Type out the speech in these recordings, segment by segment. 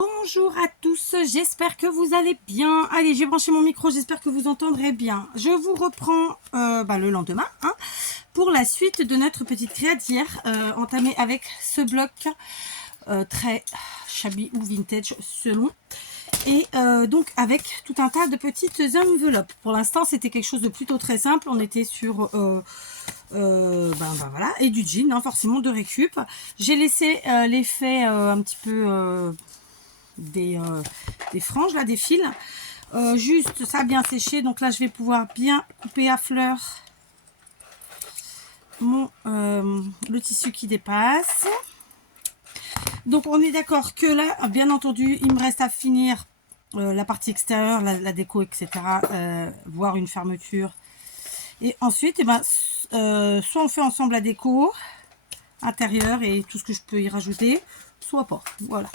Bonjour à tous, j'espère que vous allez bien. Allez, j'ai branché mon micro, j'espère que vous entendrez bien. Je vous reprends le lendemain pour la suite de notre petite créa d'hier, entamée avec ce bloc très shabby ou vintage selon. Et donc avec tout un tas de petites enveloppes. Pour l'instant, c'était quelque chose de plutôt très simple. On était sur voilà, et du jean, hein, forcément de récup. J'ai laissé l'effet un petit peu des franges là, des fils. Juste ça a bien séché, donc là je vais pouvoir bien couper à fleur le tissu qui dépasse. Donc on est d'accord que là, bien entendu, il me reste à finir la partie extérieure, la déco, etc. Voire une fermeture. Et ensuite, soit on fait ensemble la déco intérieure et tout ce que je peux y rajouter, soit pas. Voilà.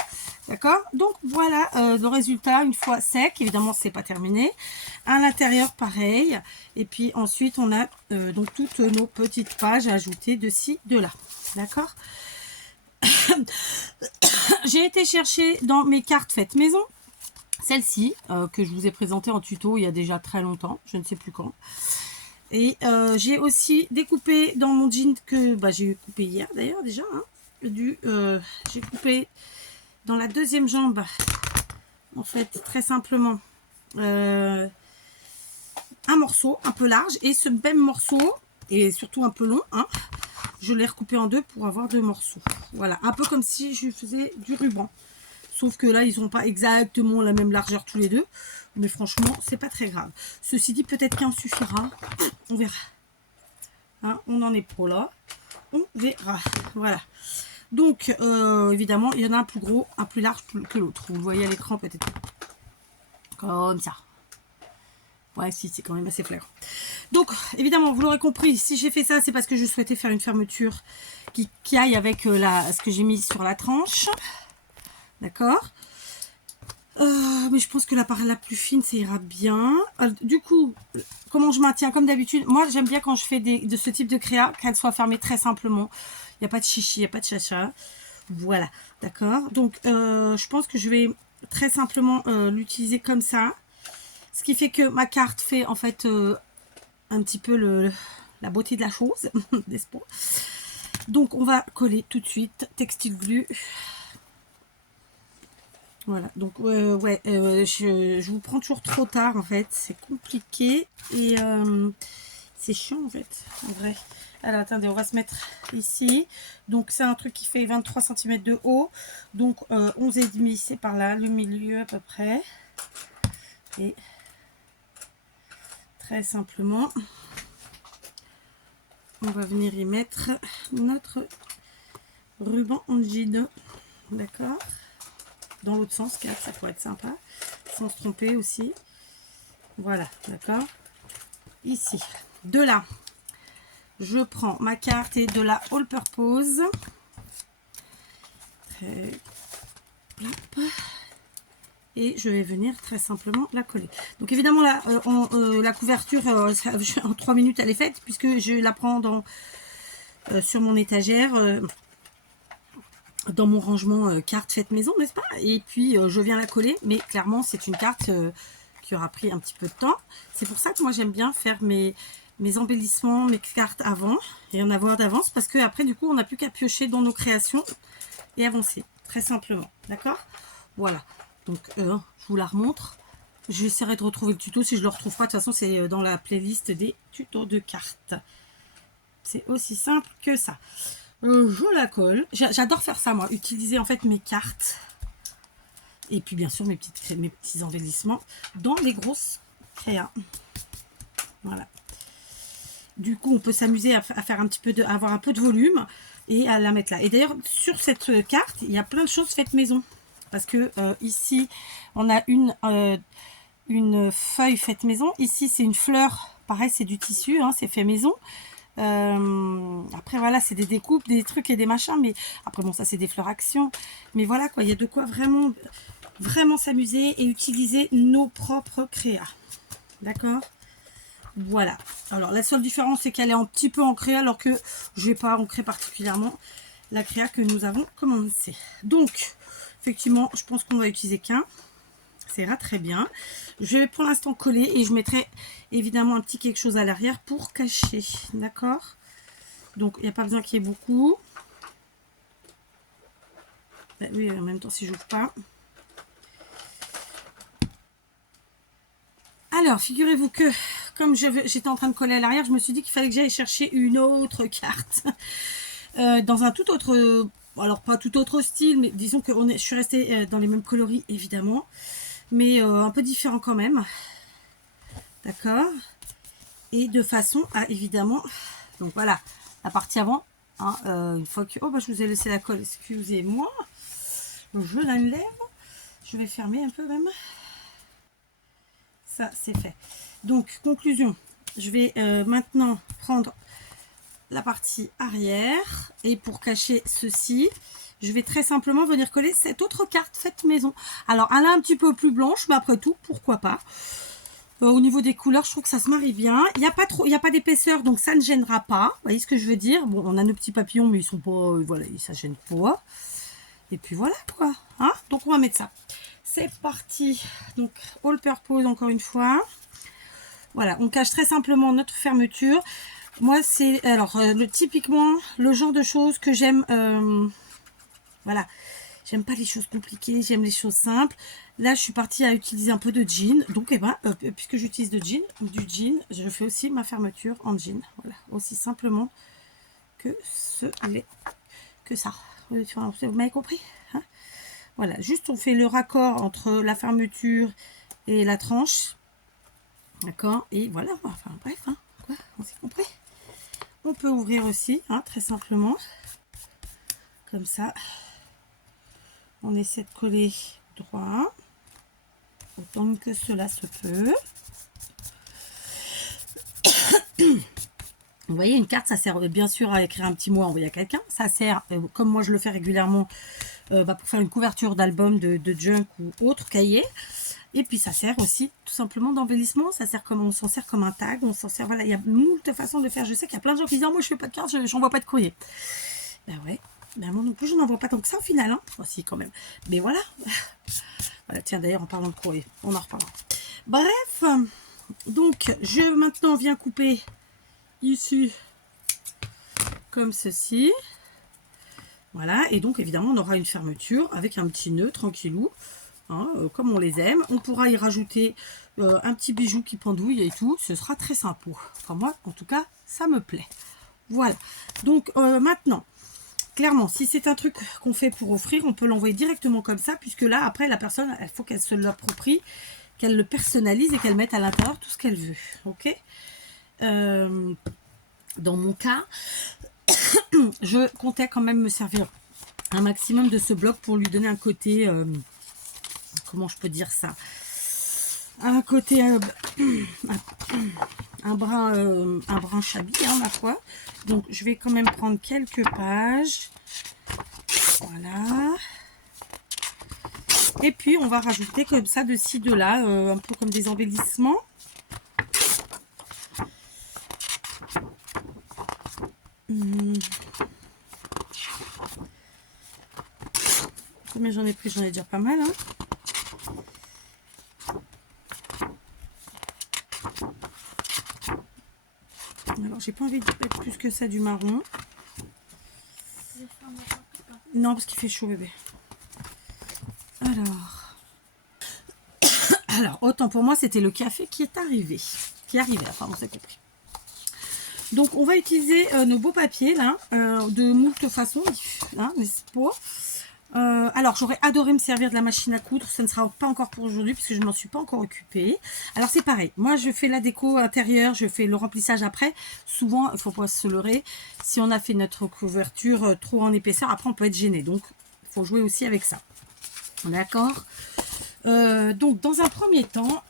D'accord. Donc voilà le résultat une fois sec. Évidemment, c'est pas terminé. À l'intérieur, pareil. Et puis ensuite, on a donc toutes nos petites pages à ajouter de ci, de là. D'accord. J'ai été chercher dans mes cartes faites maison. Celle-ci, que je vous ai présentée en tuto il y a déjà très longtemps. Je ne sais plus quand. Et j'ai aussi découpé dans mon jean que j'ai coupé hier d'ailleurs déjà. Hein, j'ai coupé dans la deuxième jambe, en fait, très simplement, un morceau un peu large. Et ce même morceau, et surtout un peu long, hein, je l'ai recoupé en deux pour avoir deux morceaux. Voilà, un peu comme si je faisais du ruban. Sauf que là, ils n'ont pas exactement la même largeur tous les deux. Mais franchement, c'est pas très grave. Ceci dit, peut-être qu'un suffira. On verra. Hein, on n'en est pas là. On verra. Voilà. Donc, évidemment, il y en a un plus gros, un plus large que l'autre. Vous le voyez à l'écran peut-être. Comme ça. Ouais, si, c'est quand même assez flagrant. Donc, évidemment, vous l'aurez compris, si j'ai fait ça, c'est parce que je souhaitais faire une fermeture qui aille avec ce que j'ai mis sur la tranche. D'accord. Mais je pense que la plus fine, ça ira bien. Du coup, comment je maintiens? Comme d'habitude, moi, j'aime bien quand je fais de ce type de créa, qu'elle soit fermée très simplement. Il n'y a pas de chichi, il n'y a pas de chacha. Voilà, d'accord. Donc, je pense que je vais très simplement l'utiliser comme ça. Ce qui fait que ma carte fait, en fait, un petit peu la beauté de la chose, n'est-ce pas? Donc, on va coller tout de suite. Textile glue. Voilà, donc je vous prends toujours trop tard en fait, c'est compliqué et c'est chiant en fait, en vrai. Alors attendez, on va se mettre ici. Donc c'est un truc qui fait 23 cm de haut, donc 11,5 c'est par là, le milieu à peu près. Et très simplement, on va venir y mettre notre ruban en jean, d'accord? Dans l'autre sens, car ça pourrait être sympa, sans se tromper aussi. Voilà, d'accord. Ici, de là, je prends ma carte et de la All Purpose. Et je vais venir très simplement la coller. Donc évidemment, là, la couverture, en 3 minutes, elle est faite, puisque je la prends sur mon étagère, dans mon rangement carte faite maison, n'est-ce pas? Et puis, je viens la coller, mais clairement, c'est une carte qui aura pris un petit peu de temps. C'est pour ça que moi, j'aime bien faire mes embellissements, mes cartes avant, et en avoir d'avance, parce que après, du coup, on n'a plus qu'à piocher dans nos créations et avancer, très simplement. D'accord? Voilà. Donc, je vous la remontre. J'essaierai de retrouver le tuto. Si je ne le retrouve pas, de toute façon, c'est dans la playlist des tutos de cartes. C'est aussi simple que ça. Je la colle. J'adore faire ça, moi. Utiliser, en fait, mes cartes. Et puis, bien sûr, mes petits embellissements dans les grosses créas. Voilà. Du coup, on peut s'amuser à faire un petit peu avoir un peu de volume et à la mettre là. Et d'ailleurs, sur cette carte, il y a plein de choses faites maison. Parce que ici, on a une feuille faite maison. Ici, c'est une fleur. Pareil, c'est du tissu, hein, c'est fait maison. Après, voilà, c'est des découpes, des trucs et des machins. Mais après, bon, ça, c'est des fleurs action. Mais voilà, quoi, il y a de quoi vraiment, vraiment s'amuser et utiliser nos propres créas. D'accord? Voilà. Alors, la seule différence, c'est qu'elle est un petit peu ancrée, alors que je ne vais pas ancrer particulièrement la créa que nous avons commencé. Donc, effectivement, je pense qu'on va utiliser qu'un. Ça ira très bien. Je vais pour l'instant coller et je mettrai évidemment un petit quelque chose à l'arrière pour cacher. D'accord? Donc, il n'y a pas besoin qu'il y ait beaucoup. Ben oui, en même temps, si j'ouvre pas. Alors, figurez-vous que, comme j'étais en train de coller à l'arrière, je me suis dit qu'il fallait que j'aille chercher une autre carte. Dans un tout autre... Alors, pas tout autre style, mais disons que je suis restée dans les mêmes coloris, évidemment. Mais un peu différent quand même. D'accord? Et de façon à, évidemment... Donc, voilà, la partie avant. Hein, une fois que... Oh, bah, je vous ai laissé la colle, excusez-moi. Je l'enlève. Je vais fermer un peu même. Ça, c'est fait. Donc, conclusion. Je vais maintenant prendre la partie arrière. Et pour cacher ceci, je vais très simplement venir coller cette autre carte faite maison. Alors, elle est un petit peu plus blanche, mais après tout, pourquoi pas. Au niveau des couleurs, je trouve que ça se marie bien. Il n'y a pas trop, il n'y a pas d'épaisseur, donc ça ne gênera pas. Vous voyez ce que je veux dire? Bon, on a nos petits papillons, mais ils sont pas... voilà, ça ne gêne pas. Et puis voilà, quoi. Hein, donc, on va mettre ça. C'est parti. Donc, all purpose, encore une fois. Voilà, on cache très simplement notre fermeture. Moi, c'est... Alors, typiquement, le genre de choses que j'aime... voilà. J'aime pas les choses compliquées, j'aime les choses simples. Là, je suis partie à utiliser un peu de jean. Donc, eh ben, puisque j'utilise du jean, je fais aussi ma fermeture en jean. Voilà, aussi simplement que ça. Vous m'avez compris, hein? Voilà, juste on fait le raccord entre la fermeture et la tranche. D'accord? Et voilà, enfin bref, hein, quoi, on s'est compris. On peut ouvrir aussi, hein, très simplement. Comme ça. On essaie de coller droit. Autant que cela se peut. Vous voyez, une carte, ça sert bien sûr à écrire un petit mot à envoyer à quelqu'un. Ça sert, comme moi je le fais régulièrement, pour faire une couverture d'album, de junk ou autre cahier. Et puis ça sert aussi tout simplement d'embellissement. Ça sert comme, on s'en sert comme un tag. On s'en sert, voilà, il y a moult façons de faire. Je sais qu'il y a plein de gens qui disent, oh, moi je fais pas de cartes, je n'envoie pas de courrier. Ben ouais, ben moi non plus je n'en vois pas tant que ça au final. Hein. Aussi quand même. Mais voilà. Voilà, tiens d'ailleurs en parlant de courrier, on en reparlera. Bref, donc je maintenant viens couper ici comme ceci. Voilà, et donc évidemment on aura une fermeture avec un petit nœud tranquillou, hein, comme on les aime. On pourra y rajouter un petit bijou qui pendouille et tout, ce sera très sympa. Enfin moi en tout cas ça me plaît. Voilà, donc maintenant, clairement si c'est un truc qu'on fait pour offrir, on peut l'envoyer directement comme ça, puisque là après la personne, il faut qu'elle se l'approprie, qu'elle le personnalise et qu'elle mette à l'intérieur tout ce qu'elle veut. Ok, dans mon cas, je comptais quand même me servir un maximum de ce bloc pour lui donner un côté, comment je peux dire ça, un côté, un brin chablis, hein, ma foi. Donc je vais quand même prendre quelques pages, voilà, et puis on va rajouter comme ça de ci de là, un peu comme des embellissements. Combien j'en ai pris? J'en ai déjà pas mal, hein. Alors j'ai pas envie de mettre plus que ça du marron. Non, parce qu'il fait chaud, bébé. Alors autant pour moi c'était le café qui est arrivé, enfin on s'est compris. Donc on va utiliser nos beaux papiers là, de moult façons, hein, n'est-ce pas? Alors j'aurais adoré me servir de la machine à coudre, ce ne sera pas encore pour aujourd'hui puisque je ne m'en suis pas encore occupée. Alors c'est pareil, moi je fais la déco intérieure, je fais le remplissage après. Souvent, il ne faut pas se leurrer, si on a fait notre couverture trop en épaisseur, après on peut être gêné, donc il faut jouer aussi avec ça. D'accord? Donc dans un premier temps,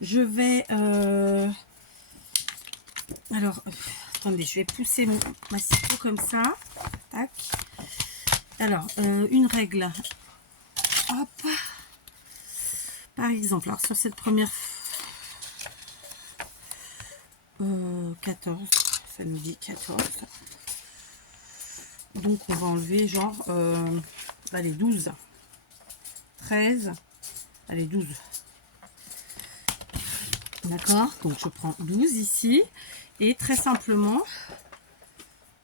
je vais... alors, attendez, je vais pousser ma ciseau comme ça. Tac. Alors, une règle. Hop. Par exemple, alors sur cette première 14, ça nous dit 14. Donc on va enlever genre allez 12, 13, allez 12. D'accord, donc je prends 12 ici. Et très simplement,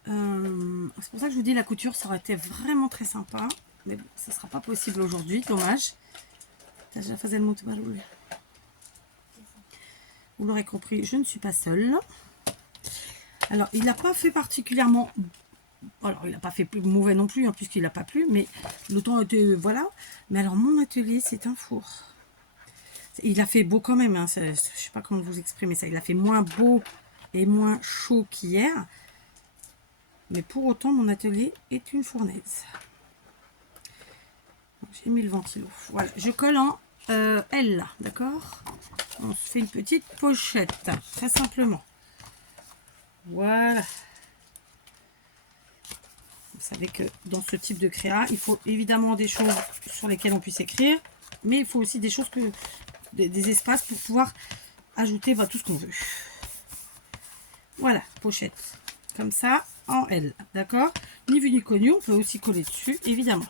c'est pour ça que je vous dis la couture, ça aurait été vraiment très sympa. Mais bon, ça ne sera pas possible aujourd'hui, dommage. Vous l'aurez compris, je ne suis pas seule. Alors, il n'a pas fait particulièrement... Alors, il n'a pas fait plus mauvais non plus, hein, puisqu'il n'a pas plu, mais le temps était... Voilà. Mais alors, mon atelier, c'est un four. Il a fait beau quand même, hein, je ne sais pas comment vous exprimer ça. Il a fait moins beau et moins chaud qu'hier. Mais pour autant, mon atelier est une fournaise. J'ai mis le ventilo. Voilà, je colle en L, d'accord? On se fait une petite pochette, très simplement. Voilà. Vous savez que dans ce type de créa, il faut évidemment des choses sur lesquelles on puisse écrire, mais il faut aussi des choses des espaces pour pouvoir ajouter tout ce qu'on veut. Voilà, pochette. Comme ça, en L, d'accord? Ni vu ni connu, on peut aussi coller dessus, évidemment.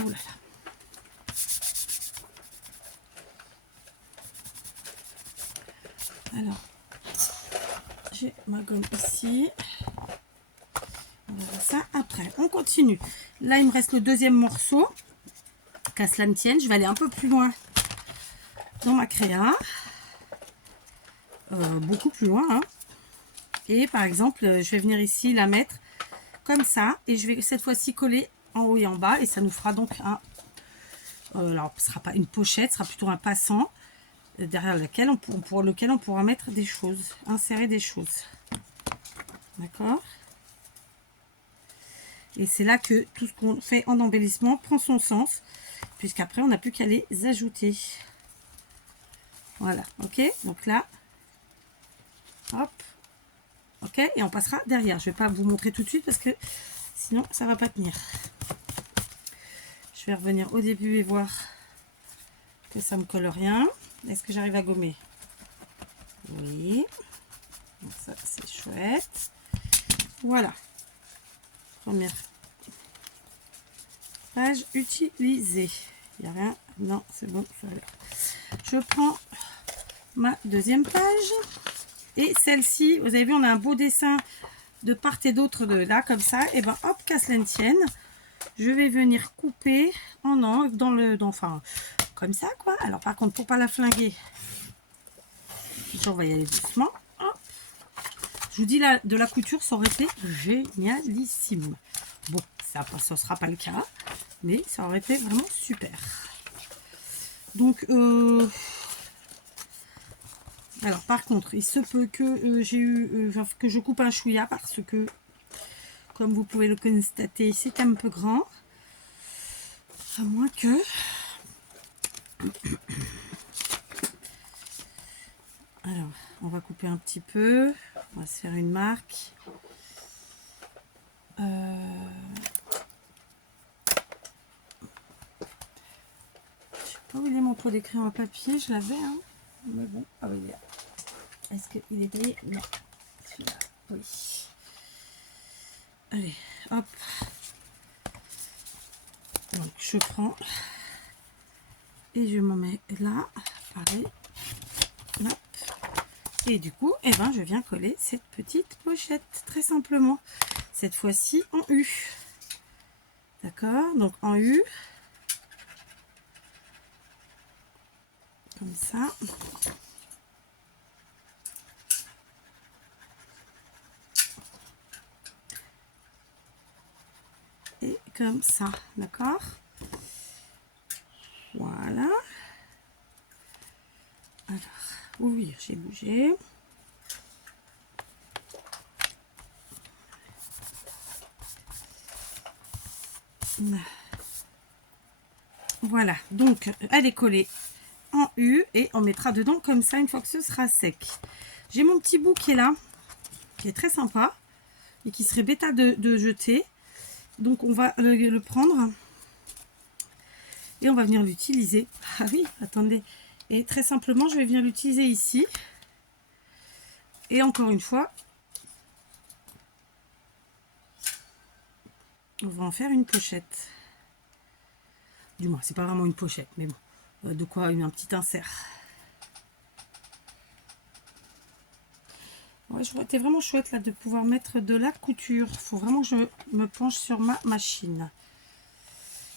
Oh là là. Alors, j'ai ma gomme ici. On verra ça après. On continue. Là, il me reste le deuxième morceau. Qu'à cela ne tienne, je vais aller un peu plus loin dans ma créa. Beaucoup plus loin. Hein. Et par exemple, je vais venir ici la mettre comme ça. Et je vais cette fois-ci coller en haut et en bas. Et ça nous fera donc un... alors, ce ne sera pas une pochette, ce sera plutôt un passant. Derrière lequel pour lequel on pourra mettre des choses, insérer des choses. D'accord? Et c'est là que tout ce qu'on fait en embellissement prend son sens, puisqu'après on n'a plus qu'à les ajouter. Voilà, ok? Donc là, hop, ok? Et on passera derrière. Je ne vais pas vous montrer tout de suite parce que sinon ça ne va pas tenir. Je vais revenir au début et voir que ça ne me colle rien. Est-ce que j'arrive à gommer? Oui. Donc ça, c'est chouette. Voilà. Première page utilisée. Il n'y a rien. Non, c'est bon. Je prends ma deuxième page. Et celle-ci, vous avez vu, on a un beau dessin de part et d'autre de là, comme ça. Et ben hop, qu'à cela ne tienne, je vais venir couper en angle, enfin, comme ça, quoi. Alors, par contre, pour pas la flinguer, on va y aller doucement. Hop. Je vous dis, là, de la couture, ça aurait été génialissime. Bon, ça ne sera pas le cas, mais ça aurait été vraiment super. Donc, alors, par contre, il se peut que que je coupe un chouïa parce que, comme vous pouvez le constater, c'est un peu grand. À moins que... Alors, on va couper un petit peu. On va se faire une marque. Je sais pas où il est mon pot d'écrit en papier. Je l'avais, hein. Mais bon, ah oui, il est là. Est-ce qu'il est taillé? Non. Celui-là, oui. Allez, hop. Donc, je prends et je m'en mets là. Pareil. Hop. Et du coup, eh ben, je viens coller cette petite pochette, très simplement. Cette fois-ci en U. D'accord? Donc en U. Comme ça. Et comme ça. D'accord? Voilà. Alors, oui, j'ai bougé. Voilà, donc elle est collée en U et on mettra dedans comme ça une fois que ce sera sec. J'ai mon petit bout qui est là, qui est très sympa et qui serait bêta de jeter. Donc on va le prendre et on va venir l'utiliser. Ah oui, attendez. Et très simplement, je vais venir l'utiliser ici. Et encore une fois, On va en faire une pochette. Du moins, c'est pas vraiment une pochette, mais bon. De quoi un petit insert. Ouais, je vois, c'était vraiment chouette là de pouvoir mettre de la couture. Il faut vraiment que je me penche sur ma machine.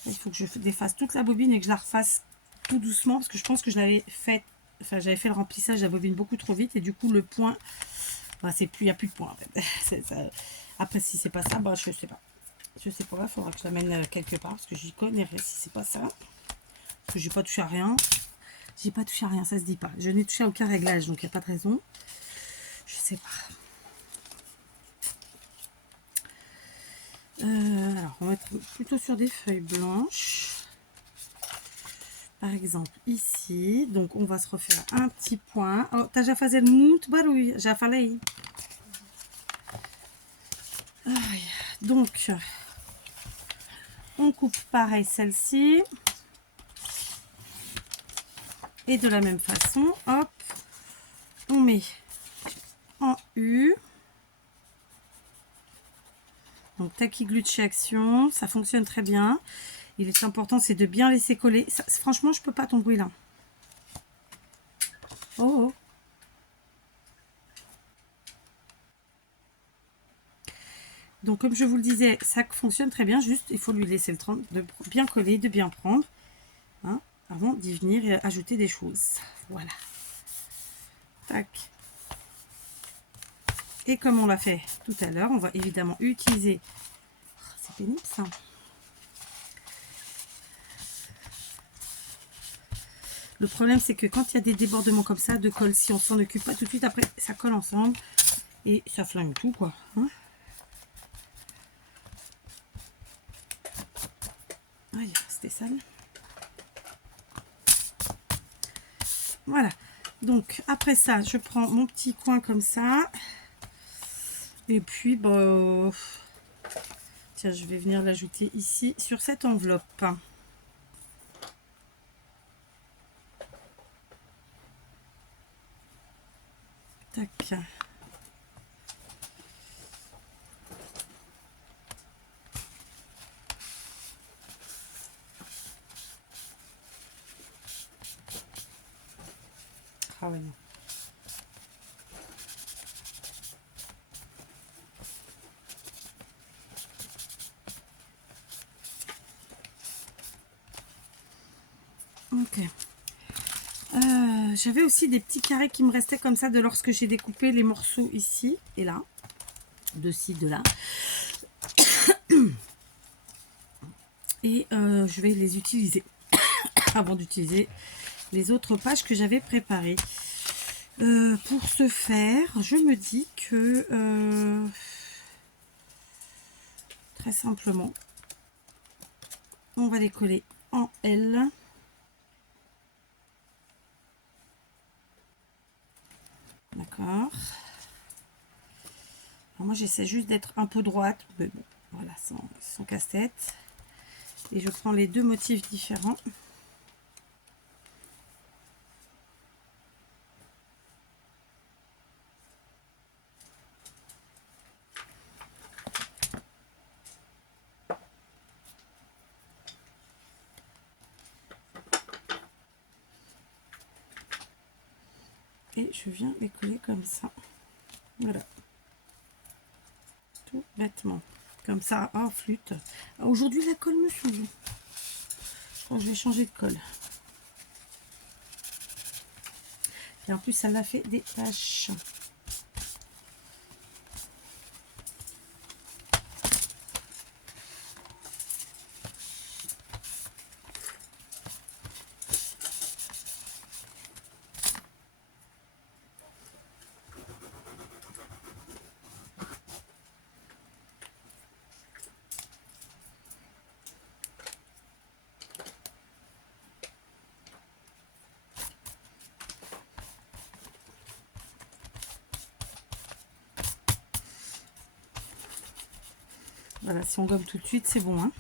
Il faut que je défasse toute la bobine et que je la refasse tout doucement parce que je pense que je l'avais fait. Enfin, j'avais fait le remplissage de la bobine beaucoup trop vite et du coup le point, bah, c'est plus, il n'y a plus de point en fait. Ça. Après, si c'est pas ça, bah, je sais pas. Je sais pas, il faudra que je l'amène quelque part parce que j'y connais rien si c'est pas ça. Parce que j'ai pas touché à rien. J'ai pas touché à rien, ça se dit pas. Je n'ai touché à aucun réglage, donc il n'y a pas de raison. Je sais pas. Alors, on va être plutôt sur des feuilles blanches. Par exemple, ici. Donc, on va se refaire un petit point. Oh, t'as déjà fait le mout barouille. J'ai fait. Donc, on coupe pareil celle-ci. Et de la même façon, hop, on met en U. Donc, Tacky Glue de chez Action, ça fonctionne très bien. Il est important, c'est de bien laisser coller. Ça, franchement, je peux pas ton bruit là. Oh, oh. Donc, comme je vous le disais, ça fonctionne très bien. Juste, il faut lui laisser le temps de bien coller, de bien prendre. Hein, avant d'y venir et ajouter des choses. Voilà. Tac. Et comme on l'a fait tout à l'heure, on va évidemment utiliser... Oh, c'est pénible ça. Le problème, c'est que quand il y a des débordements comme ça de colle, si on s'en occupe pas tout de suite, après, ça colle ensemble. Et ça flingue tout, quoi. Hein, aïe, c'était sale. Voilà. Donc, après ça, je prends mon petit coin comme ça. Et puis, bah... Tiens, je vais venir l'ajouter ici, sur cette enveloppe. Tac. Ah ouais, non. Ok. J'avais aussi des petits carrés qui me restaient comme ça de lorsque j'ai découpé les morceaux ici et là. De ci, de là. Et je vais les utiliser avant d'utiliser les autres pages que j'avais préparées. Pour ce faire, je me dis que très simplement, on va les coller en L. D'accord. Moi, j'essaie juste d'être un peu droite, mais bon, voilà, sans casse-tête. Et je prends les deux motifs différents. Et je viens les coller comme ça. Voilà. Tout bêtement. Comme ça, oh flûte. Aujourd'hui, la colle me saoule. Je crois que je vais changer de colle. Et en plus, ça l'a fait des taches. Voilà, si on gomme tout de suite, c'est bon, hein,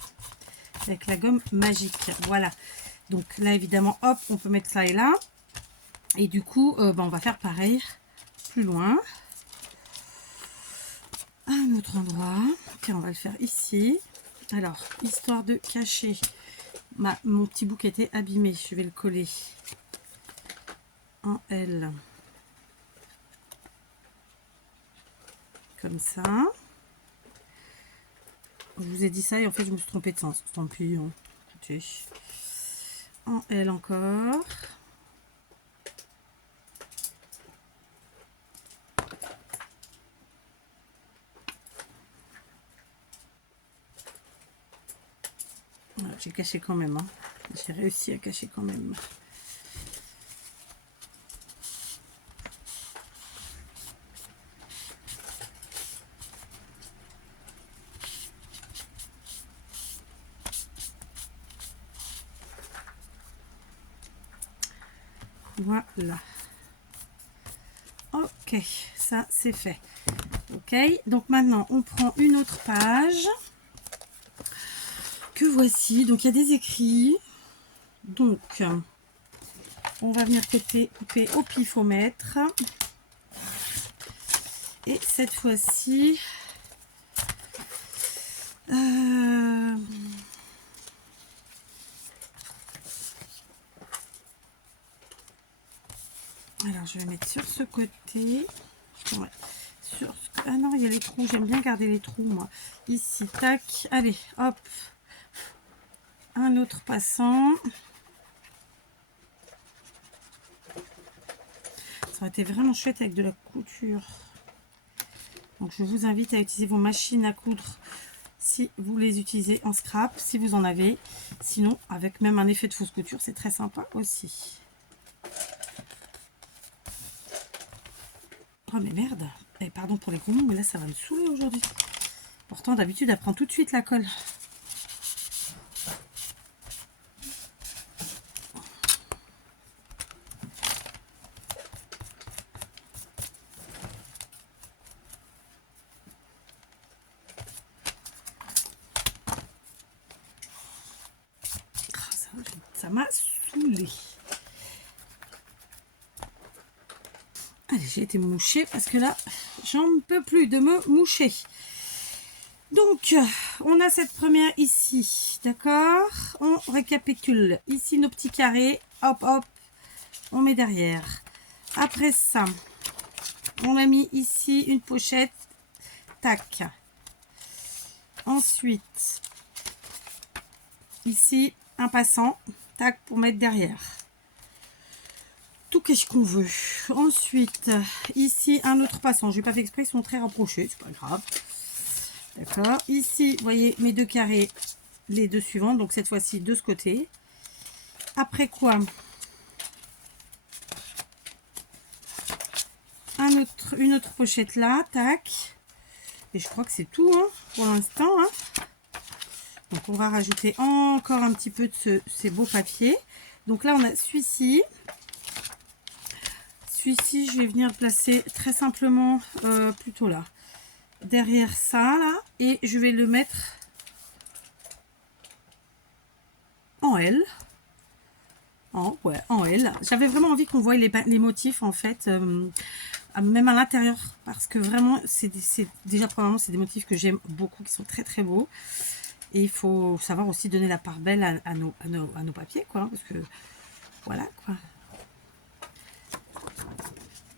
avec la gomme magique. Voilà. Donc là, évidemment, hop, on peut mettre ça et là. Et du coup, on va faire pareil plus loin. À un autre endroit. Puis on va le faire ici. Alors, histoire de cacher mon petit bout qui était abîmé, je vais le coller en L. Comme ça. Je vous ai dit ça et en fait je me suis trompée de sens. Tant pis. Hein. Écoutez. En L encore. Voilà, j'ai caché quand même. Hein. J'ai réussi à cacher quand même. Voilà. Ok, ça c'est fait. Ok, donc maintenant on prend une autre page que voici. Donc il y a des écrits. Donc on va venir couper au pifomètre. Et cette fois-ci, alors je vais mettre sur ce côté. Ouais. Ah non, il y a les trous, j'aime bien garder les trous moi. Ici, tac, allez, hop. Un autre passant. Ça aurait été vraiment chouette avec de la couture. Donc je vous invite à utiliser vos machines à coudre si vous les utilisez en scrap, si vous en avez. Sinon, avec même un effet de fausse couture, c'est très sympa aussi. Oh mais merde. Et pardon pour les gros mots, mais là ça va me saouler aujourd'hui. Pourtant d'habitude elle prend tout de suite la colle. Ça m'a saoulé. Allez, j'ai été mouchée parce que là j'en peux plus de me moucher. Donc, on a cette première ici, d'accord? On récapitule. Ici, nos petits carrés, hop, hop, on met derrière. Après ça, on a mis ici une pochette, tac. Ensuite, ici, un passant, tac, pour mettre derrière. Tout qu'est-ce qu'on veut. Ensuite, ici, un autre passant. Je n'ai pas fait exprès, ils sont très rapprochés, c'est pas grave. D'accord. Ici, vous voyez mes deux carrés, les deux suivants. Donc, cette fois-ci, de ce côté. Après quoi, une autre pochette là. Tac. Et je crois que c'est tout hein, pour l'instant. Hein. Donc, on va rajouter encore un petit peu de ces beaux papiers. Donc, là, on a celui-ci. Celui-ci, je vais venir placer très simplement plutôt là. Derrière ça là et je vais le mettre en L en L. J'avais vraiment envie qu'on voie les motifs en fait même à l'intérieur parce que vraiment c'est déjà probablement c'est des motifs que j'aime beaucoup, qui sont très très beaux et il faut savoir aussi donner la part belle à nos papiers quoi, parce que voilà quoi.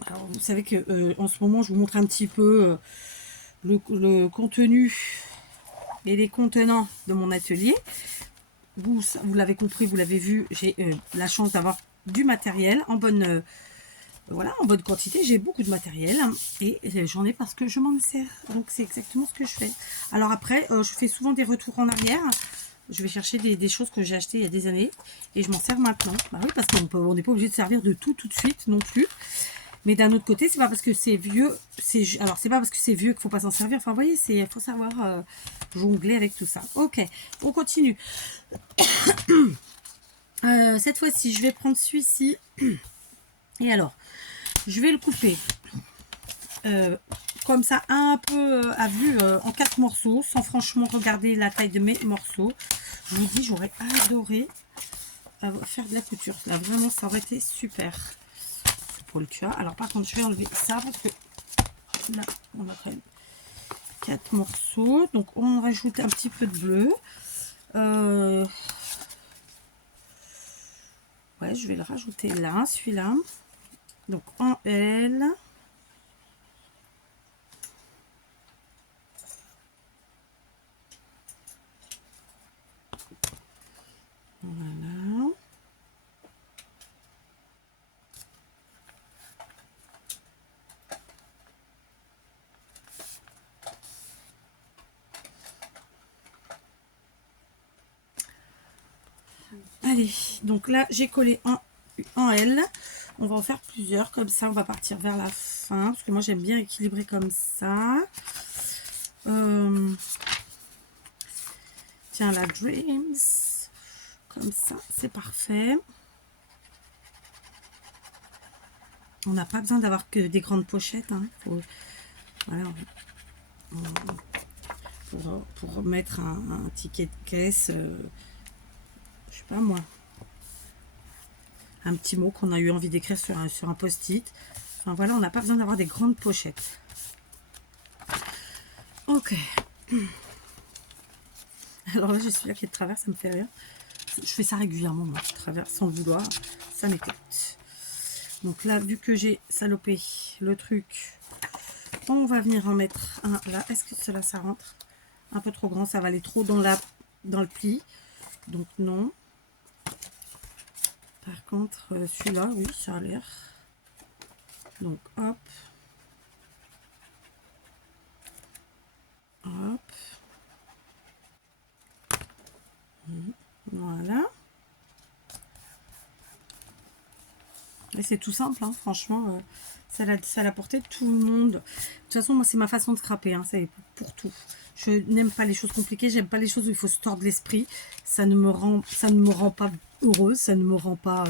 Alors vous savez que en ce moment je vous montre un petit peu le contenu et les contenants de mon atelier. Vous l'avez compris, vous l'avez vu, j'ai la chance d'avoir du matériel en bonne voilà, en bonne quantité. J'ai beaucoup de matériel et j'en ai parce que je m'en sers. Donc c'est exactement ce que je fais. Alors après, je fais souvent des retours en arrière. Je vais chercher des choses que j'ai achetées il y a des années et je m'en sers maintenant. Bah oui, parce qu'on n'est pas obligé de servir de tout de suite non plus. Mais d'un autre côté, c'est pas parce que c'est vieux, alors c'est pas parce que c'est vieux qu'il faut pas s'en servir. Enfin, vous voyez, il faut savoir jongler avec tout ça. Ok, on continue. Cette fois-ci, je vais prendre celui-ci. Et alors, je vais le couper comme ça, un peu à vue, en 4 morceaux, sans franchement regarder la taille de mes morceaux. Je vous dis, j'aurais adoré faire de la couture. Là, vraiment, ça aurait été super. Pour le tueur. Alors par contre je vais enlever ça parce que là on a quand même 4 morceaux. Donc on rajoute un petit peu de bleu. Ouais, je vais le rajouter là, celui-là. Donc en L. Voilà. Allez, donc là j'ai collé en L. On va en faire plusieurs, comme ça on va partir vers la fin, parce que moi j'aime bien équilibrer comme ça. Tiens, la Dreams, comme ça, c'est parfait. On n'a pas besoin d'avoir que des grandes pochettes, hein. Voilà, pour mettre un ticket de caisse, je sais pas moi, un petit mot qu'on a eu envie d'écrire sur un post-it. Enfin voilà, on n'a pas besoin d'avoir des grandes pochettes. Ok. Alors là, je suis là qui est de travers, ça me fait rire. Je fais ça régulièrement, moi, de travers, sans le vouloir. Ça m'éclate. Donc là, vu que j'ai salopé le truc, on va venir en mettre un là. Est-ce que cela, ça rentre? Un peu trop grand, ça va aller trop dans le pli. Donc non. Par contre, celui-là, oui, ça a l'air. Donc hop. Hop. Voilà. Et c'est tout simple, hein, franchement. Ça l'a porté tout le monde. De toute façon, moi, c'est ma façon de scraper. Hein, c'est pour tout. Je n'aime pas les choses compliquées. J'aime pas les choses où il faut se tordre l'esprit. Ça ne me rend pas heureuse. Ça ne me rend pas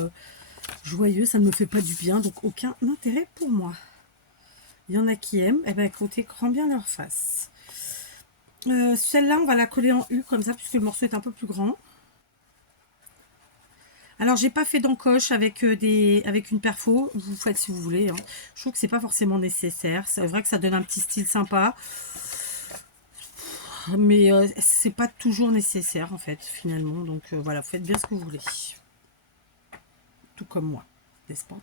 joyeuse. Ça ne me fait pas du bien. Donc, aucun intérêt pour moi. Il y en a qui aiment. Eh bien, écoutez, grand bien leur face. Celle-là, on va la coller en U comme ça, puisque le morceau est un peu plus grand. Alors, j'ai pas fait d'encoche avec une perfo. Vous faites si vous voulez. Hein. Je trouve que c'est pas forcément nécessaire. C'est vrai que ça donne un petit style sympa. Mais c'est pas toujours nécessaire, en fait, finalement. Donc, voilà, faites bien ce que vous voulez. Tout comme moi, n'est-ce pas?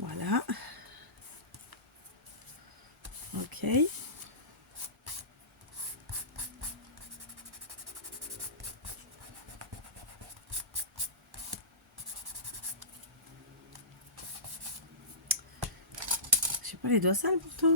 Voilà. Ok. J'ai pas les doigts sales pourtant.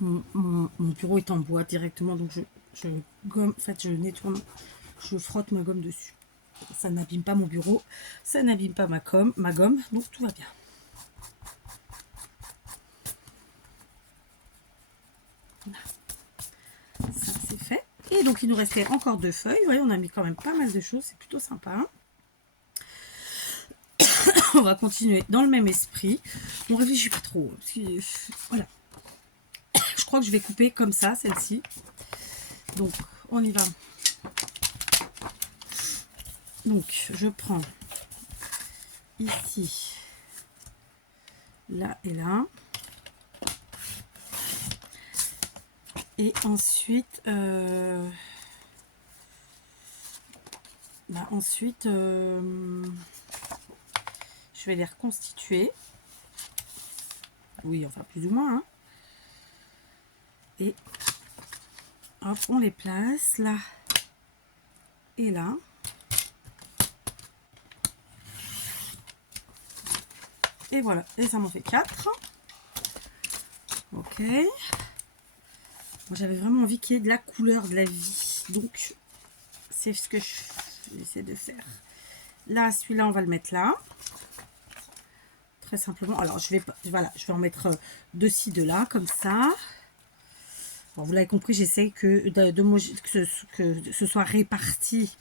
Mon bureau est en bois directement, donc je gomme, en fait je nettoie, je frotte ma gomme dessus. Ça n'abîme pas mon bureau, ça n'abîme pas ma gomme, donc tout va bien. Voilà. Ça c'est fait. Et donc il nous restait encore 2 feuilles. Vous voyez, on a mis quand même pas mal de choses, c'est plutôt sympa. Hein. On va continuer dans le même esprit. On réfléchit pas trop. Parce que, voilà. Je crois que je vais couper comme ça, celle-ci. Donc, on y va. Donc, je prends ici, là et là. Et ensuite, je vais les reconstituer. Oui, enfin plus ou moins. Hein. Et hop, on les place là et là. Et voilà, et ça m'en fait 4. Ok. Moi, j'avais vraiment envie qu'il y ait de la couleur, de la vie. Donc, c'est ce que j'essaie de faire. Là, celui-là, on va le mettre là. Très simplement. Alors, je vais en mettre 2 ci, 2 là, comme ça. Bon, vous l'avez compris, j'essaie que ce soit réparti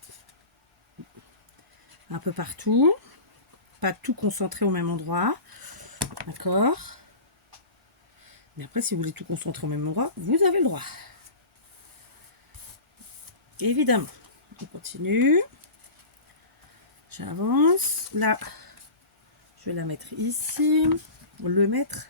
un peu partout. Pas tout concentré au même endroit. D'accord. Mais après, si vous voulez tout concentrer au même endroit, vous avez le droit. évidemment. On continue. J'avance. Là, je vais la mettre ici. Le mettre.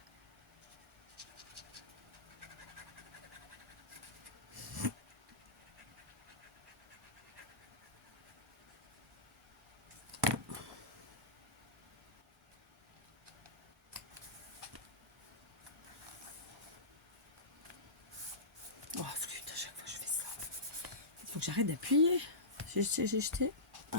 Oh, flûte, à chaque fois je fais ça. Il faut que j'arrête d'appuyer. J'ai jeté. Ah.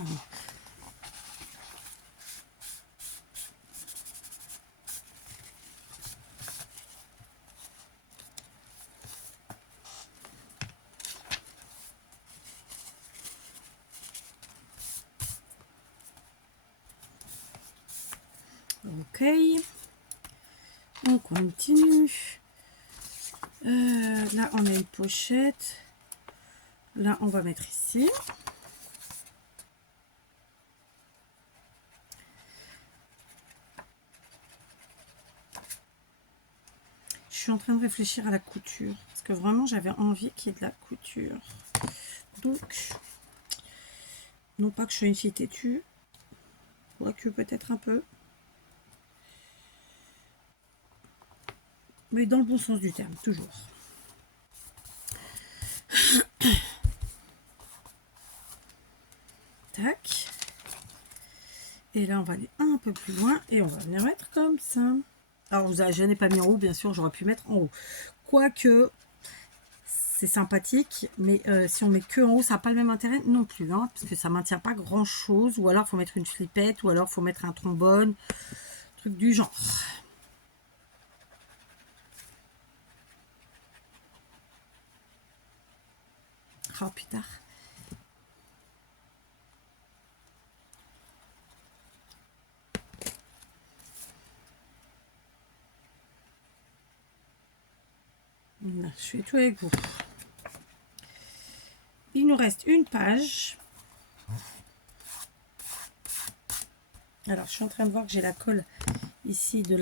Ok. On continue. Là, on a une pochette. Là, on va mettre ici. Je suis en train de réfléchir à la couture. Parce que vraiment, j'avais envie qu'il y ait de la couture. Donc, non pas que je sois une fille têtue. Quoique peut-être un peu. Mais dans le bon sens du terme, toujours. Tac. Et là, on va aller un peu plus loin et on va venir mettre comme ça. Alors, je n'ai pas mis en haut, bien sûr, j'aurais pu mettre en haut. Quoique, c'est sympathique, mais si on met que en haut, ça n'a pas le même intérêt non plus, hein, parce que ça ne maintient pas grand-chose. Ou alors, il faut mettre une flippette, ou alors, il faut mettre un trombone, truc du genre. Oh, plus tard. Là, je fais tout avec vous. Il nous reste une page. Alors, je suis en train de voir que j'ai la colle ici de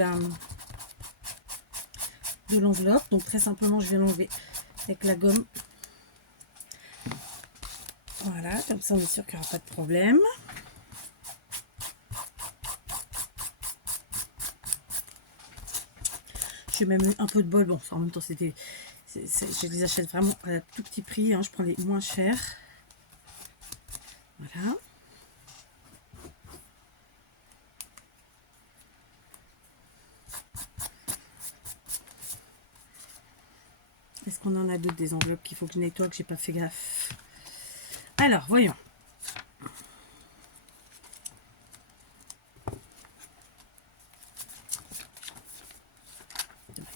l'enveloppe. Donc, très simplement, je vais l'enlever avec la gomme. Voilà, comme ça, on est sûr qu'il n'y aura pas de problème. J'ai même eu un peu de bol. Bon, en même temps, je les achète vraiment à tout petit prix. Hein, je prends les moins chers. Voilà. Est-ce qu'on en a d'autres des enveloppes qu'il faut que je nettoie, que j'ai pas fait gaffe? Alors, voyons.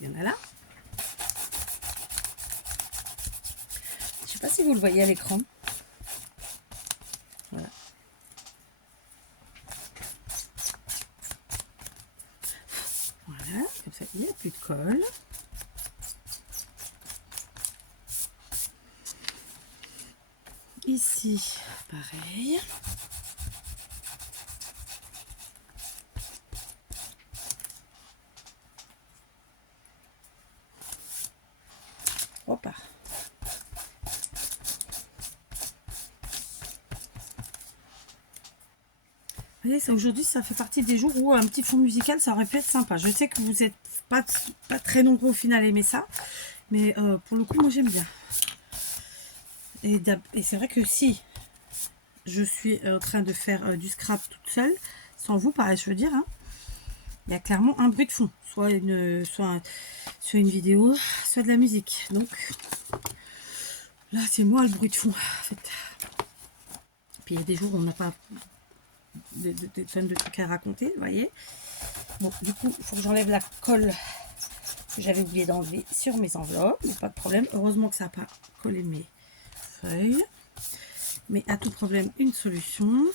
Il y en a là. Je sais pas si vous le voyez à l'écran. Voilà. Voilà, comme ça, il n'y a plus de colle. Ici, pareil. Hop. Vous voyez, aujourd'hui, ça fait partie des jours où un petit fond musical, ça aurait pu être sympa. Je sais que vous n'êtes pas très nombreux au final à aimer ça, mais pour le coup, moi, j'aime bien. Et c'est vrai que si je suis en train de faire du scrap toute seule, sans vous, pareil, je veux dire, hein, il y a clairement un bruit de fond, soit une vidéo, soit de la musique. Donc là, c'est moi le bruit de fond, en fait. Puis il y a des jours où on n'a pas de tonnes de trucs à raconter, vous voyez. Bon, du coup, il faut que j'enlève la colle que j'avais oublié d'enlever sur mes enveloppes, mais pas de problème. Heureusement que ça n'a pas collé mes feuilles. Mais à tout problème, une solution.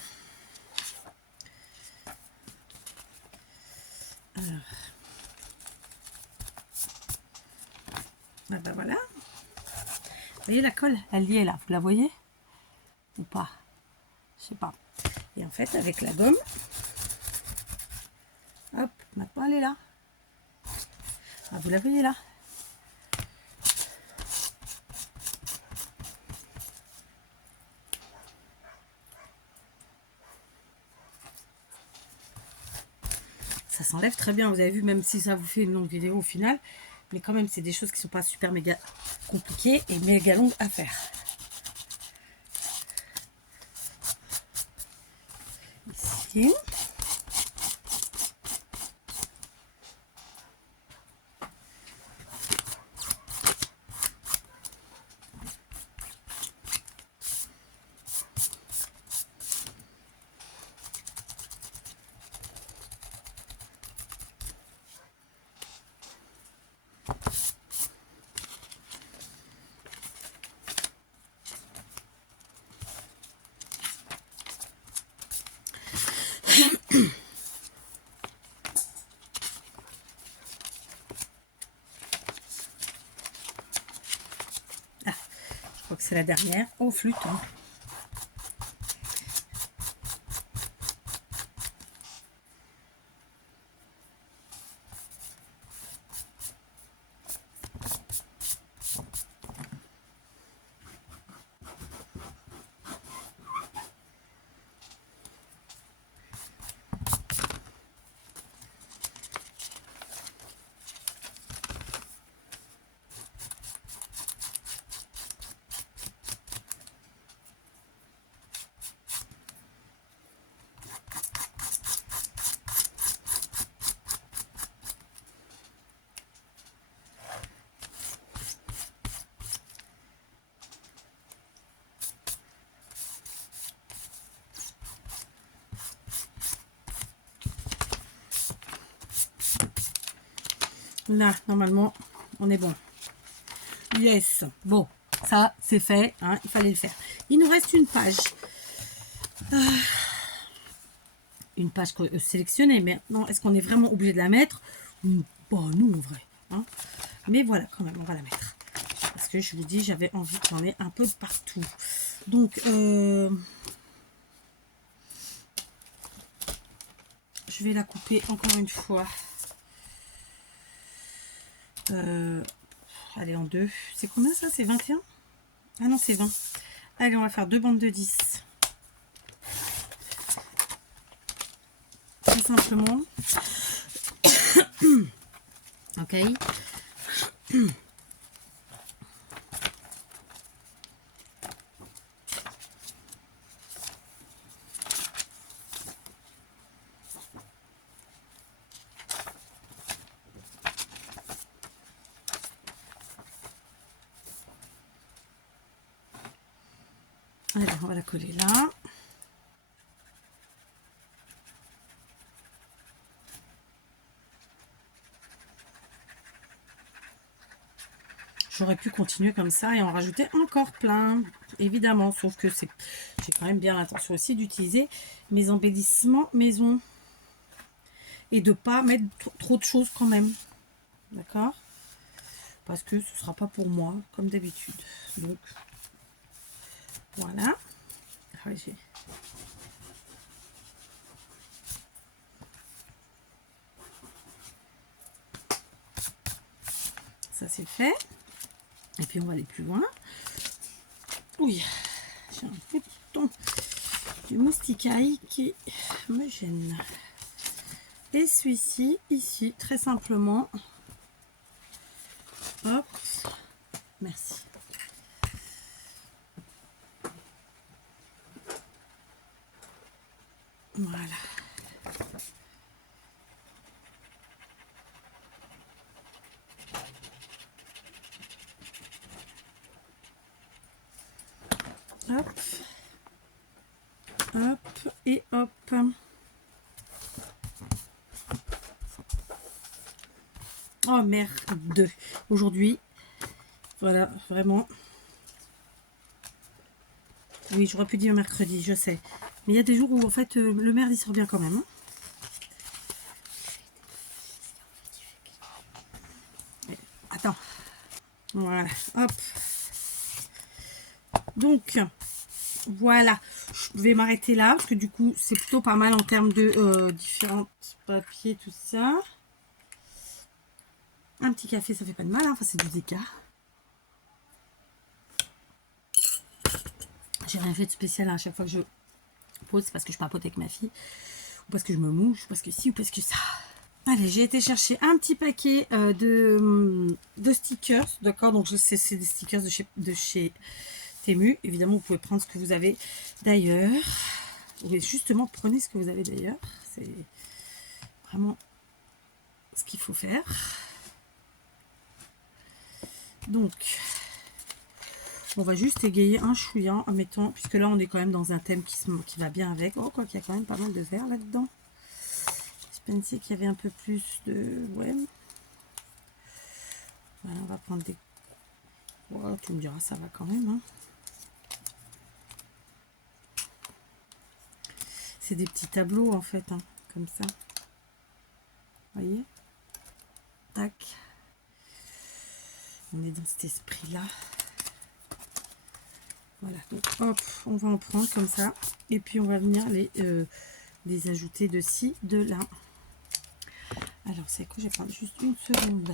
Alors. Ah ben voilà. Vous voyez la colle, elle y est là, vous la voyez ou pas? Je sais pas. Et en fait, avec la gomme, hop, maintenant elle est là. Ah, vous la voyez là? ça s'enlève très bien. Vous avez vu, même si ça vous fait une longue vidéo au final, mais quand même, c'est des choses qui sont pas super méga compliquées et méga longues à faire. Ici. Je crois que c'est la dernière. Oh, flûte. Hein. Là, normalement, on est bon. Yes. Bon, ça, c'est fait. Hein, il fallait le faire. Il nous reste une page. Une page sélectionnée. Mais non, est-ce qu'on est vraiment obligé de la mettre? Bon, nous, en vrai. Hein. Mais voilà, quand même, on va la mettre. Parce que je vous dis, j'avais envie qu'il y en ait un peu de partout. Donc, je vais la couper encore une fois. Allez, en deux. C'est combien ça? C'est 21? Ah non, c'est 20. Allez, on va faire deux bandes de 10. Tout simplement. Ok. Allez, on va la coller là. J'aurais pu continuer comme ça et en rajouter encore plein, évidemment, sauf que j'ai quand même bien l'intention aussi d'utiliser mes embellissements maison et de pas mettre trop de choses quand même, d'accord, parce que ce sera pas pour moi comme d'habitude. Donc voilà. Ça c'est fait. Et puis on va aller plus loin. Oui, j'ai un bouton du moustiquaille qui me gêne. Et celui-ci, ici, très simplement. Hop, merci. Voilà. Hop. Hop et hop. Oh merde. Aujourd'hui, voilà, vraiment. Oui, j'aurais pu dire mercredi, je sais. Mais il y a des jours où, en fait, le merde, il sort bien quand même. Hein. Attends. Voilà, hop. Donc, voilà. Je vais m'arrêter là, parce que du coup, c'est plutôt pas mal en termes de différents papiers, tout ça. Un petit café, ça fait pas de mal. Hein. Enfin, c'est du déca. J'ai rien fait de spécial à chaque fois que je pose. C'est parce que je papote avec ma fille. Ou parce que je me mouche. Ou parce que ci, ou parce que ça. Allez, j'ai été chercher un petit paquet de stickers, d'accord. Donc c'est des stickers de chez Temu. Évidemment, vous pouvez prendre ce que vous avez d'ailleurs. Oui, justement, prenez ce que vous avez d'ailleurs. C'est vraiment ce qu'il faut faire. Donc, on va juste égayer un chouïa en mettant, puisque là, on est quand même dans un thème qui va bien avec. Oh, quoi qu'il y a quand même pas mal de vert là-dedans. Je pensais qu'il y avait un peu plus de... Ouais. Voilà, on va prendre des... Oh, tu me diras, ça va quand même, hein. C'est des petits tableaux en fait, hein, comme ça. Vous voyez? Tac. On est dans cet esprit-là. Voilà, donc hop, on va en prendre comme ça. Et puis on va venir les ajouter de ci, de là. Alors c'est quoi? Je vais prendre juste une seconde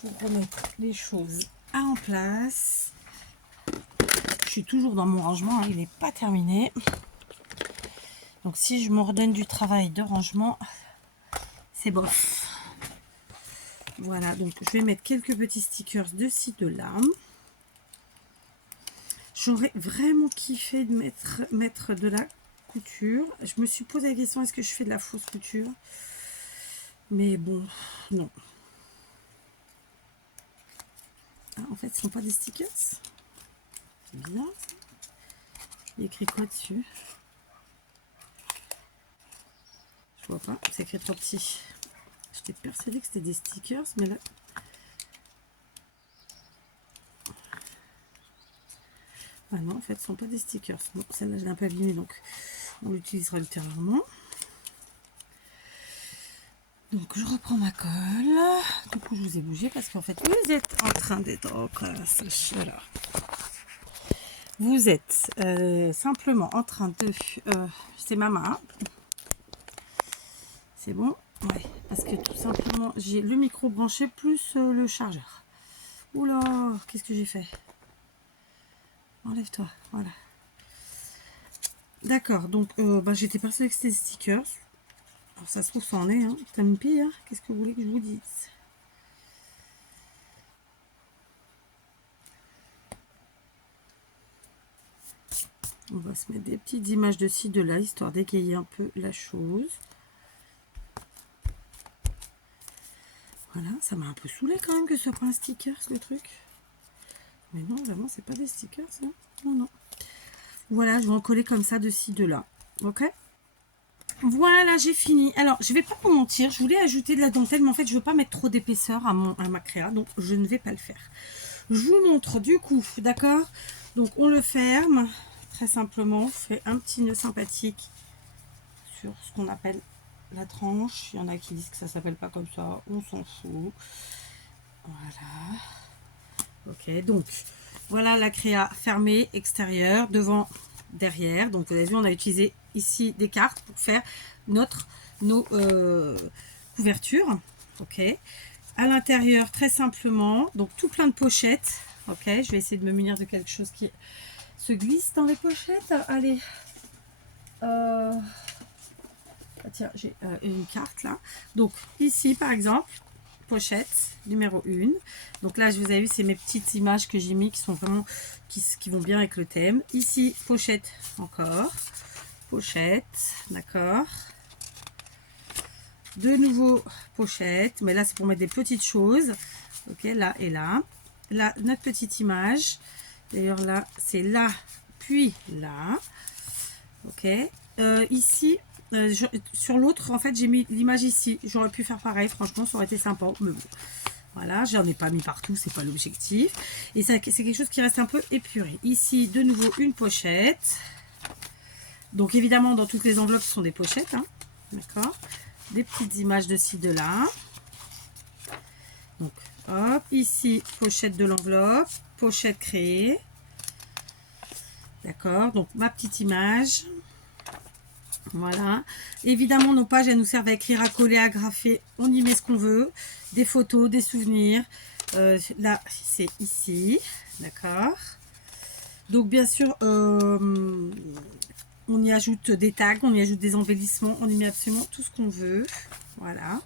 pour remettre les choses en place. Je suis toujours dans mon rangement, hein, il n'est pas terminé. Donc si je me redonne du travail de rangement, c'est bof. Voilà, donc je vais mettre quelques petits stickers de ci, de là. J'aurais vraiment kiffé de mettre de la couture. Je me suis posé la question, est-ce que je fais de la fausse couture? Mais bon, non. Ah, en fait, ce ne sont pas des stickers. C'est bizarre. Il y a écrit quoi dessus? Je vois pas, c'est écrit trop petit. J'étais persuadée que c'était des stickers, mais là... Ah non, en fait, ce ne sont pas des stickers. Bon, celle-là, je l'ai un peu abîmée, donc on l'utilisera ultérieurement. Donc, je reprends ma colle. Du coup, je vous ai bougé parce qu'en fait, vous êtes en train d'être... Oh, là. Vous êtes simplement en train de... c'est ma main. C'est bon? Ouais, parce que tout simplement, j'ai le micro branché plus le chargeur. Oula, qu'est-ce que j'ai fait? Enlève-toi, voilà. D'accord, donc j'étais persuadée que c'était des stickers. Alors ça se trouve, ça en est, hein. T'as une pire, qu'est-ce que vous voulez que je vous dise? On va se mettre des petites images de ci, de là, histoire d'égayer un peu la chose. Voilà, ça m'a un peu saoulé quand même que ce soit pas un sticker, le truc. Mais non, vraiment, c'est pas des stickers, ça. Non, non. Voilà, je vais en coller comme ça de ci, de là. Ok? Voilà, j'ai fini. Alors, je vais pas vous mentir, je voulais ajouter de la dentelle, mais en fait, je veux pas mettre trop d'épaisseur à ma créa, donc je ne vais pas le faire. Je vous montre du coup, d'accord? Donc, on le ferme, très simplement, on fait un petit nœud sympathique sur ce qu'on appelle la tranche. Il y en a qui disent que ça s'appelle pas comme ça, on s'en fout. Voilà. Ok, donc, voilà la créa fermée, extérieure, devant, derrière. Donc, vous avez vu, on a utilisé ici des cartes pour faire nos couvertures. Ok, à l'intérieur, très simplement, donc tout plein de pochettes. Ok, je vais essayer de me munir de quelque chose qui se glisse dans les pochettes. Allez, tiens, j'ai une carte là. Donc ici par exemple, pochette numéro 1. Donc là, je vous ai vu, c'est mes petites images que j'ai mis qui sont vraiment qui vont bien avec le thème. Ici, pochette encore. Pochette, d'accord. De nouveau, pochette. Mais là, c'est pour mettre des petites choses. Ok, là et là. Là, notre petite image. D'ailleurs, là, c'est là, puis là. Ok. Ici, sur l'autre, en fait, j'ai mis l'image ici. J'aurais pu faire pareil. Franchement, ça aurait été sympa. Mais bon. Voilà, j'en ai pas mis partout, c'est pas l'objectif. Et c'est quelque chose qui reste un peu épuré. Ici, de nouveau, une pochette. Donc, évidemment, dans toutes les enveloppes, ce sont des pochettes. Hein. D'accord. Des petites images de ci, de là. Donc, hop, ici, pochette de l'enveloppe. Pochette créée. D'accord. Donc, ma petite image. Voilà. Évidemment, nos pages, elles nous servent à écrire, à coller, à grafer. On y met ce qu'on veut. Des photos, des souvenirs. Là, c'est ici. D'accord. Donc, bien sûr, On y ajoute des tags, on y ajoute des embellissements, on y met absolument tout ce qu'on veut. Voilà.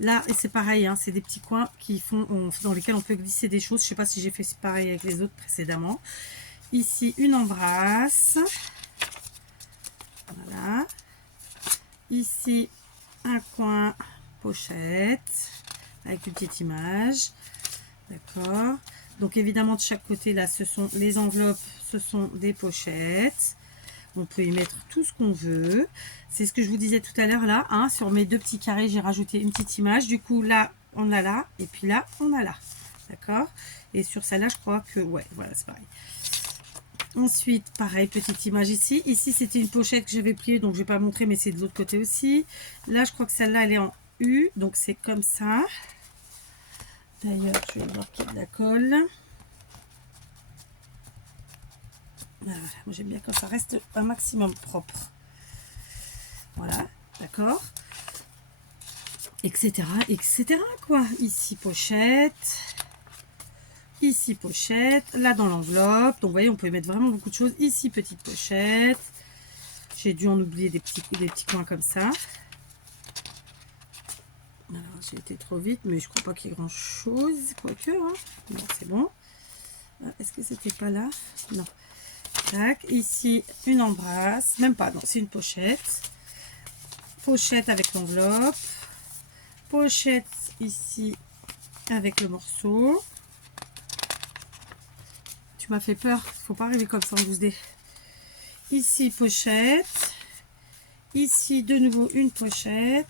Là, et c'est pareil, hein, c'est des petits coins qui font, dans lesquels on peut glisser des choses. Je ne sais pas si j'ai fait pareil avec les autres précédemment. Ici, une embrasse. Voilà. Ici, un coin pochette avec une petite image. D'accord. Donc évidemment, de chaque côté, là, ce sont les enveloppes, ce sont des pochettes. On peut y mettre tout ce qu'on veut. C'est ce que je vous disais tout à l'heure là. Hein, sur mes deux petits carrés, j'ai rajouté une petite image. Du coup, là, on a là. Et puis là, on a là. D'accord. Et sur celle-là, je crois que... Ouais, voilà, c'est pareil. Ensuite, pareil, petite image ici. Ici, c'était une pochette que j'avais pliée, donc je ne vais pas montrer, mais c'est de l'autre côté aussi. Là, je crois que celle-là, elle est en U. Donc, c'est comme ça. D'ailleurs, je vais voir qu'il y a de la colle. Voilà, moi j'aime bien quand ça reste un maximum propre. Voilà, d'accord. Etc, etc, quoi. Ici, pochette. Ici, pochette. Là, dans l'enveloppe. Donc, vous voyez, on peut y mettre vraiment beaucoup de choses. Ici, petite pochette. J'ai dû en oublier des petits coins comme ça. Alors, j'ai été trop vite, mais je crois pas qu'il y ait grand chose. Quoique, hein. Non, c'est bon. Est-ce que c'était pas là? Non. Tac. Ici, une embrasse. Même pas, non, c'est une pochette. Pochette avec l'enveloppe. Pochette ici avec le morceau. Tu m'as fait peur. Faut pas arriver comme ça en 12D. Ici, pochette. Ici, de nouveau, une pochette.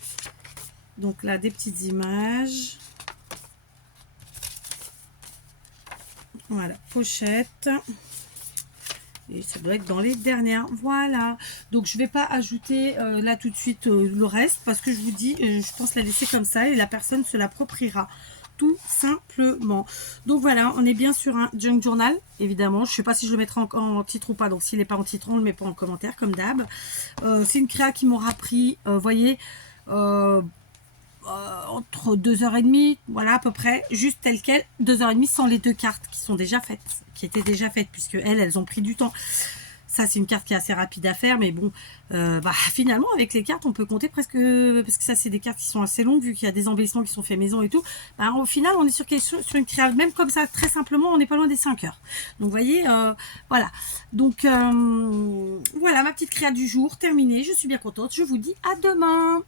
Donc là, des petites images. Voilà, pochette. Et ça doit être dans les dernières. Voilà. Donc, je ne vais pas ajouter là tout de suite le reste parce que je vous dis, je pense la laisser comme ça et la personne se l'appropriera. Tout simplement. Donc, voilà, on est bien sur un junk journal, évidemment. Je ne sais pas si je le mettrai en titre ou pas. Donc, s'il n'est pas en titre, on ne le met pas en commentaire, comme d'hab. C'est une créa qui m'aura pris, vous voyez, entre 2h30, voilà à peu près, juste telle quelle, 2h30 sans les deux cartes qui sont déjà faites, qui étaient déjà faites, puisque elles ont pris du temps. Ça, c'est une carte qui est assez rapide à faire, mais bon, finalement, avec les cartes, on peut compter presque, parce que ça, c'est des cartes qui sont assez longues, vu qu'il y a des embellissements qui sont faits maison et tout. Au final, on est sur une créa, même comme ça, très simplement, on n'est pas loin des 5 heures. Donc, vous voyez, voilà. Donc, voilà, ma petite créa du jour, terminée. Je suis bien contente. Je vous dis à demain.